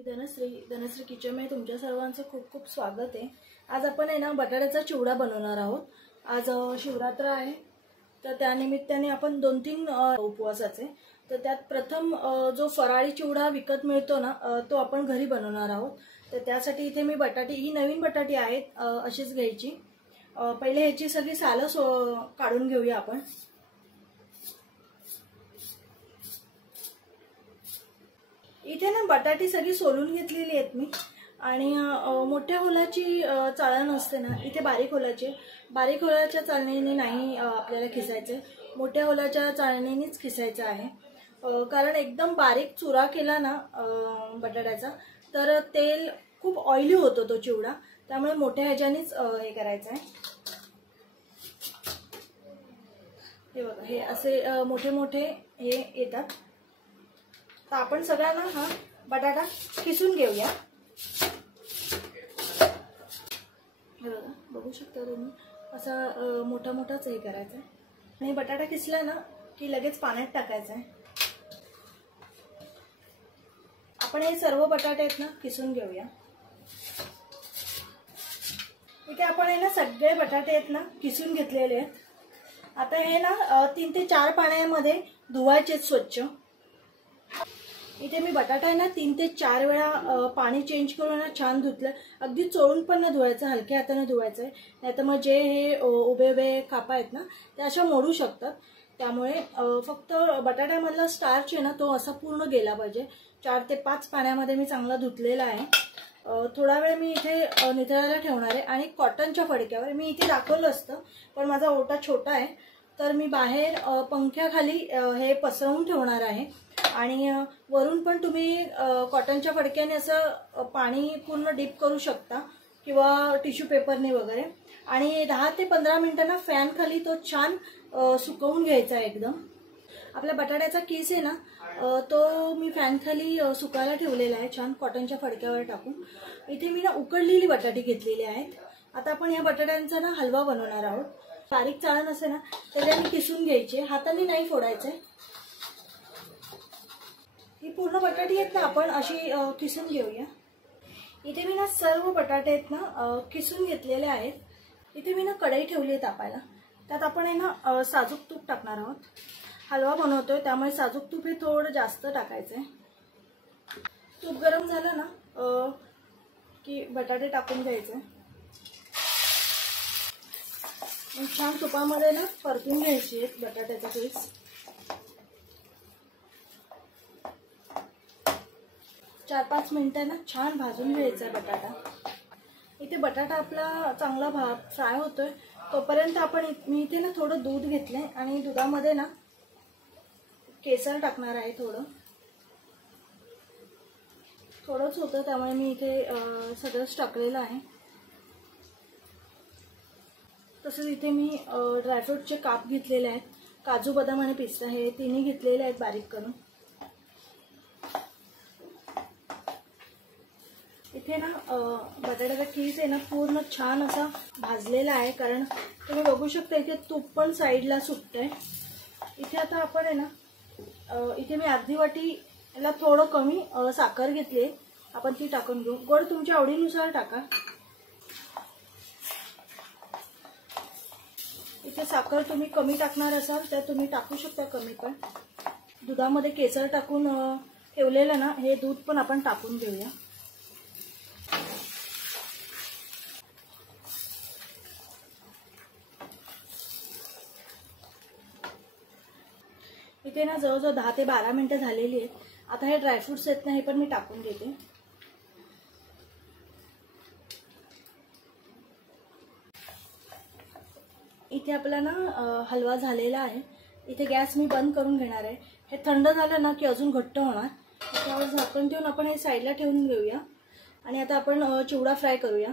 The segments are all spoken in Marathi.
मी धनश्री किचनमध्ये तुमच्या सर्वांचं खूप खूप स्वागत आहे। आज आपण आहे ना बटाट्याचा चिवडा बनवणार आहोत। आज शिवरात्र आहे, तर त्यानिमित्ताने आपण 2-3 उपवासाचे, तर त्यात प्रथम जो फराळी चिवडा विकत मिळतो ना, तो आपण घरी बनवणार आहोत। तर त्यासाठी इथे मी बटाटी, ही नवीन बटाटी आहेत, अशीच घ्यायची। पहिले ह्याची सगळी सालं काढून घेऊया आपण। इथे ना बटाटी सगळी सोलून घेतलेली आहेत मी, आणि मोठ्या होलाची चाळण असते ना, इथे बारीक होलाच्या चाळणीने नाही आपल्याला खिसायचे, मोठ्या होलाच्या चाळणीनेच खिसायचं आहे। कारण एकदम बारीक चुरा केला ना बटाट्याचा, तर तेल खूप ऑइली होतो तो चिवडा, त्यामुळे मोठ्या ह्याच्यानेच हे करायचं आहे। हे बघा, हे असे मोठे मोठे हे येतात। तर आपण सगळ्यांना हा बटाटा किसून घेऊया। हे बघा, बघू शकता तुम्ही, असा मोठा मोठाच हे करायचा आहे। आणि बटाटा किसला ना की लगेच पाण्यात टाकायचा आहे। आपण हे सर्व बटाटे आहेत ना किसून घेऊया। इथे आपण आहे ना सगळे बटाटे आहेत ना किसून घेतलेले आहेत। आता हे ना 3 ते 4 पाण्यामध्ये धुवायचे स्वच्छ। इथे मी बटाटा आहे ना 3 ते 4 वेळा पाणी चेंज करून ना छान धुतलं। अगदी चोळून पण न धुवायचं, हलक्या हाताने धुवायचं आहे, नाहीतर मग जे हे उभे उभे कापा आहेत ना ते अशा मोडू शकतात। त्यामुळे फक्त बटाट्यामधला स्टार्च आहे ना तो असा पूर्ण गेला पाहिजे। 4 ते 5 पाण्यामध्ये मी चांगला धुतलेला आहे। थोडा वेळ मी इथे निथळायला ठेवणार आहे, आणि कॉटनच्या फडक्यावर, मी इथे दाखवलं असतं पण माझा ओटा छोटा आहे, तर मी बाहेर पंख्याखाली हे पसरवून ठेवणार आहे। आणि वरून पण तुम्ही कॉटनच्या फडक्याने असं पाणी पूर्ण डीप करू शकता, किंवा टिश्यू पेपरने वगैरे, आणि 10 ते 15 मिनिटांना फॅन खाली तो छान सुकवून घ्यायचा एकदम। आपल्या बटाट्याचा किस आहे ना तो मी फॅन खाली सुकायला ठेवलेला आहे, छान कॉटनच्या फडक्यावर टाकून। इथे मी ना उकडलेली बटाटी घेतलेली आहेत। आता आपण या बटाट्यांचा ना हलवा बनवणार आहोत। बारीक चाळण असे ना त्याच्याने किसून घ्यायचे, हाताने नाही फोडायचे। ही पूर्ण बटाटी आहेत ना आपण अशी किसून घेऊया। इथे मी ना सर्व बटाटे आहेत ना किसून घेतलेले आहेत। इथे मी ना कढई ठेवली आहे तापायला, त्यात आपण आहे ना साजूक तूप टाकणार आहोत। हलवा बनवतोय त्यामुळे साजूक तूप हे थोडं जास्त टाकायचंय। तूप गरम झालं ना की बटाटे टाकून घ्यायचे, छान तुपामध्ये ना परतून घ्यायची आहेत बटाट्याचा पीस। चार 5 मिनिटं ना छान भाजून घ्यायचा आहे बटाटा। इथे बटाटा आपला चांगला फ्राय होतोय, तोपर्यंत आपण मी इथे ना थोडं दूध घेतलंय, आणि दुधामध्ये ना केसर टाकणार आहे। थोडंच होतं त्यामुळे मी इथे सगळंच टाकलेलं आहे। तसंच इथे मी ड्रायफ्रूटचे काप घेतलेले आहेत, काजू बदाम आणि पिस्ता हे तिन्ही घेतलेले आहेत बारीक करून। इथे ना बटाट्याचा किस आहे ना पूर्ण छान असा भाजलेला आहे, कारण तुम्ही बघू शकता इथे तूप पण साईडला सुटतंय। इथे आता आपण आहे ना इथे मी अर्धी वाटीला थोडं कमी साखर घेतली, आपण ती टाकून घेऊ। गोड तुमच्या आवडीनुसार टाका। इथे साखर तुम्ही कमी टाकणार असाल तर तुम्ही टाकू शकता कमी, पण दुधामध्ये केसर टाकून ठेवलेलं ना हे दूध पण आपण टाकून घेऊया। इथे ना जवळजवळ 10 ते 12 मिनिटं झालेली आहेत। आता हे ड्रायफ्रुट्स आहेत ना हे पण मी टाकून घेते। इथे आपला ना हलवा झालेला आहे। इथे गॅस मी बंद करून घेणार आहे। हे थंड झालं ना की अजून घट्ट होणार, त्यावर झाकण ठेवून आपण हे साईडला ठेवून घेऊया, आणि आता आपण चिवडा फ्राय करूया।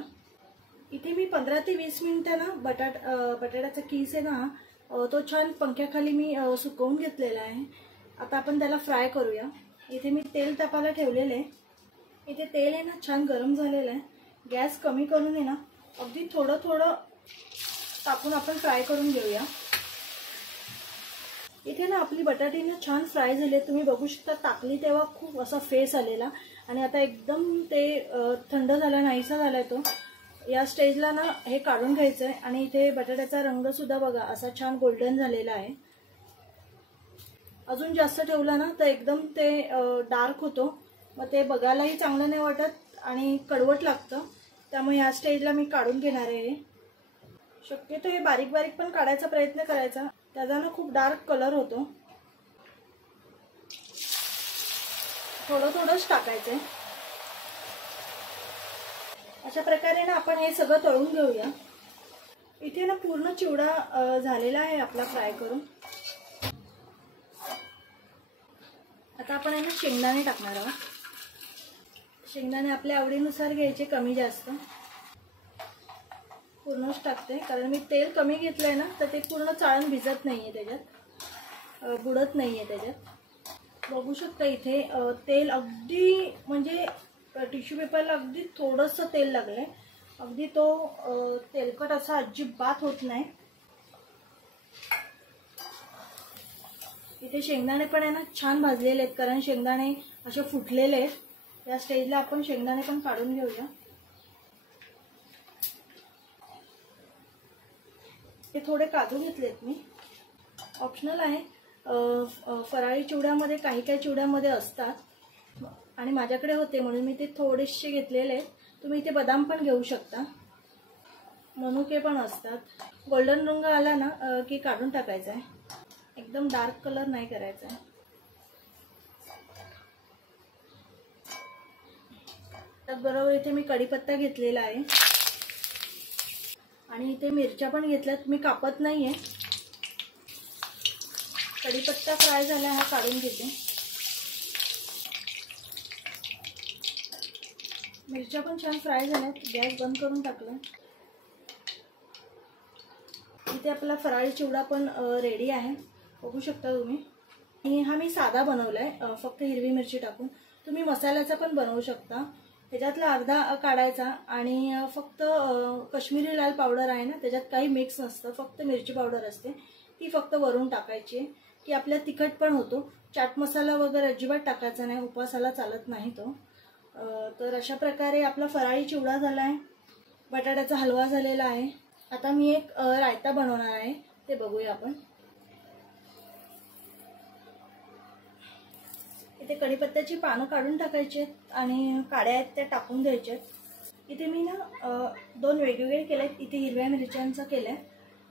इथे मी 15 ते 20 मिनिटं ना बटाट्याचा किस आहे ना तो छान पंख्याखाली मी सुकवून घेतलेला आहे। आता आपण त्याला फ्राय करूया। इथे मी तेल तापायला ठेवलेलं आहे। इथे तेल आहे ना छान गरम झालेलं आहे। गॅस कमी करून आहे ना अगदी थोडं थोडं टाकून आपण फ्राय करून घेऊया। इथे ना आपली बटाटी ना छान फ्राय झाली, तुम्ही बघू शकता टाकली तेव्हा खूप असा फेस आलेला, आणि आता एकदम ते थंड झाला, नाहीसा झालाय तो. या स्टेजला ना हे काढून घ्यायचं आहे. आणि इथे बटाट्याचा रंग सुद्धा बघा असा छान गोल्डन झालेला आहे. अजून जास्त ठेवला ना तर एकदम ते डार्क होतो, मग ते बघायलाही चांगलं नाही वाटत आणि कडवट लागतं. त्यामुळे या स्टेजला मी काढून घेणार आहे. शक्यतो हे बारीक बारीक पण काढायचा प्रयत्न करायचा, त्याचा ना खूप डार्क कलर होतो. थोडं थोडंच टाकायचं आहे. अशा प्रकारे ना आपण हे सगळं तळून घेऊया. इथे ना पूर्ण चिवडा झालेला आहे आपला फ्राय करून. आता आपण आहे ना शेंगदाणे टाकणार आहोत. शेंगदाणे आपल्या आवडीनुसार घ्यायचे, कमी जास्त. पूर्णच टाकते कारण मी तेल कमी घेतलंय ना, तर ते पूर्ण चाळण भिजत नाहीये त्याच्यात, बुडत नाहीये त्याच्यात. बघू शकता इथे तेल अगदी म्हणजे टिश्यू पेपरला अगदी थोडंसं तेल लागलंय. अगदी तो तेलकट असा अजिबात होत नाही. इथे शेंगदाणे पण आहे ना छान भाजलेले आहेत, कारण शेंगदाणे असे फुटलेले आहेत. या स्टेजला आपण शेंगदाणे पण काढून घेऊया. हे थोडे काजू घेतलेत मी, ऑप्शनल आहे. फराळी चिवड्यामध्ये काही काही चिवड्यामध्ये असतात आणि माझ्याकडे होते म्हणून मी ते थोडेसे घेतलेले आहेत. तुम्ही इथे बदाम पण घेऊ शकता, मनुके पण असतात. गोल्डन रंग आला ना की काढून टाकायचा आहे, एकदम डार्क कलर नाही करायचा आहे. त्याचबरोबर इथे मी कढीपत्ता घेतलेला आहे आणि इथे मिरच्या पण घेतल्यात, मी कापत नाहीये. कढीपत्ता फ्राय झाला, हा काढून घेते. मिरच्या पण छान फ्राय झाल्यात, गॅस बंद करून टाकला. इथे आपला फराळी चिवडा पण रेडी आहे, बघू शकता तुम्ही. आणि हा मी साधा बनवलाय, फक्त हिरवी मिरची टाकून. तुम्ही मसाल्याचा पण बनवू शकता. ह्याच्यातला अर्धा काढायचा आणि फक्त काश्मीरी लाल पावडर आहे ना, त्याच्यात काही मिक्स नसतं, फक्त मिरची पावडर असते, ती फक्त वरून टाकायची की आपल्या तिखट पण होतो. चाट मसाला वगैरे अजिबात टाकायचा नाही, उपवासाला चालत नाही तो. तर अशा प्रकारे आपला फराळी चिवडा झाला आहे. बटाट्याचा हलवा झालेला आहे. आता मी एक रायता बनवणार आहे, ते बघूया आपण. इथे कढीपत्त्याची पानं काढून टाकायची आणि काड्या आहेत त्या टाकून द्यायच्या. इथे मी ना 2 वेगवेगळे केलेत. इथे हिरव्या मिरच्यांचा केलाय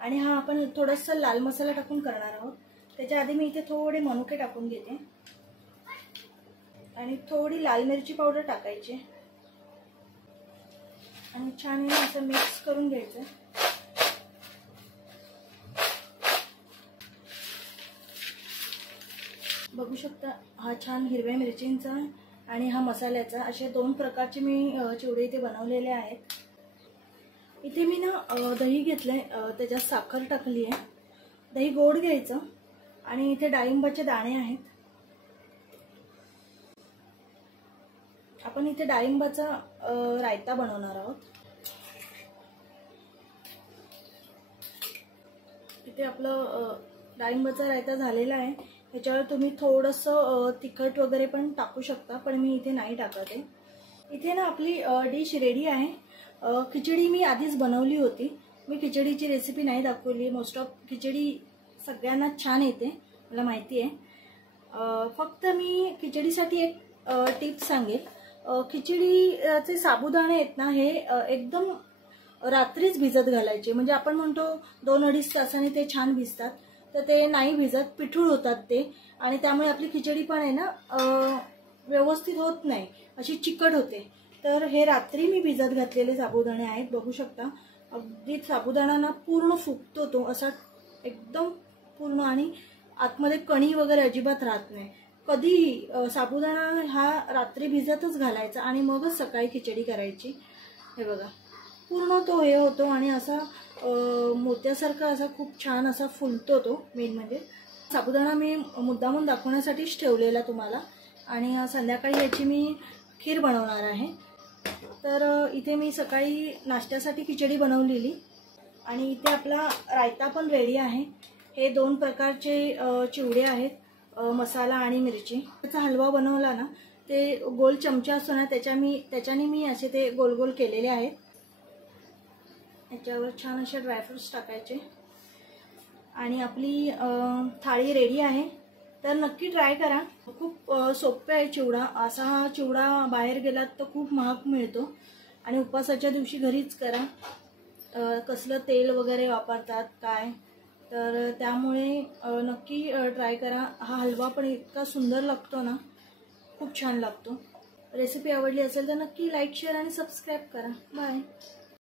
आणि हा आपण थोडासा लाल मसाला टाकून करणार आहोत. त्याच्या आधी मी इथे थोडे मनुके टाकून घेते आणि थोडी लाल मिरची पावडर टाकायची आणि छान असं मिक्स करून घ्यायचं. बघू शकता हा छान हिरव्या मिरचींचा आणि हा मसाल्याचा, असे 2 प्रकारचे मी चिवडे इथे बनवलेले आहेत. इथे मी ना दही घेतलंय, त्याच्यात साखर टाकली आहे. दही गोड घ्यायचं आणि इथे डाळिंबाचे दाणे आहेत. आपण इथे डाळिंबाचा रायता बनवणार आहोत. इथे आपलं डाळिंबाचा रायता झालेला आहे. ह्याच्यावर तुम्ही थोडंसं तिखट वगैरे पण टाकू शकता, पण मी इथे नाही टाकत आहे. इथे ना आपली डिश रेडी आहे. खिचडी मी आधीच बनवली होती. मी खिचडीची रेसिपी नाही दाखवली. मोस्ट ऑफ खिचडी सगळ्यांना छान येते, मला माहिती आहे. फक्त मी खिचडीसाठी एक टिप्स सांगेल. खिचडीचे साबुदाणे आहेत ना, हे एकदम रात्रीच भिजत घालायचे. म्हणजे आपण म्हणतो 2-2.5 तासांनी ते छान भिजतात, तर ते नाही भिजत, पिठूळ होतात ते. आणि त्यामुळे आपली खिचडी पण आहे ना व्यवस्थित होत नाही, अशी चिकट होते. तर हे रात्री मी भिजत घातलेले साबुदाणे आहेत, बघू शकता. अगदी साबुदाणा ना पूर्ण फुगतो तो असा एकदम पूर्ण, आणि आतमध्ये कणी वगैरे अजिबात राहत नाही. कधीही साबुदाणा हा रात्री भिजतच घालायचा आणि मगच सकाळी खिचडी करायची. हे बघा पूर्ण तो हे होतो आणि असा मोत्यासारखा असा खूप छान असा फुलतो तो. मेन म्हणजे साबुदाणा मी मुद्दामून दाखवण्यासाठीच ठेवलेला तुम्हाला. आणि संध्याकाळी याची मी खीर बनवणार आहे. तर इथे मी सकाळी नाश्त्यासाठी खिचडी बनवलेली आणि इथे आपला रायता पण रेडी आहे. हे 2 प्रकारचे चिवडे आहेत, मसाला आणि मिरची. त्याचा हलवा बनवला ना ते गोल चमचा असतो ना त्याच्याने मी असे ते गोल गोल केलेले आहेत. याच्यावर छान असे ड्रायफ्रुट्स टाकायचे आणि आपली थाळी रेडी आहे. तर नक्की ट्राय करा. खूप सोपं आहे चिवडा. असा हा चिवडा बाहेर गेलात तर खूप महाग मिळतो आणि उपवासाच्या दिवशी घरीच करा. कसलं तेल वगैरे वापरतात काय, तर त्यामुळे नक्की ट्राय करा. हा हलवा पण इतका सुंदर लागतो ना, खूप छान लागतो. रेसिपी आवडली असेल तर नक्की लाईक शेअर आणि सबस्क्राईब करा. बाय.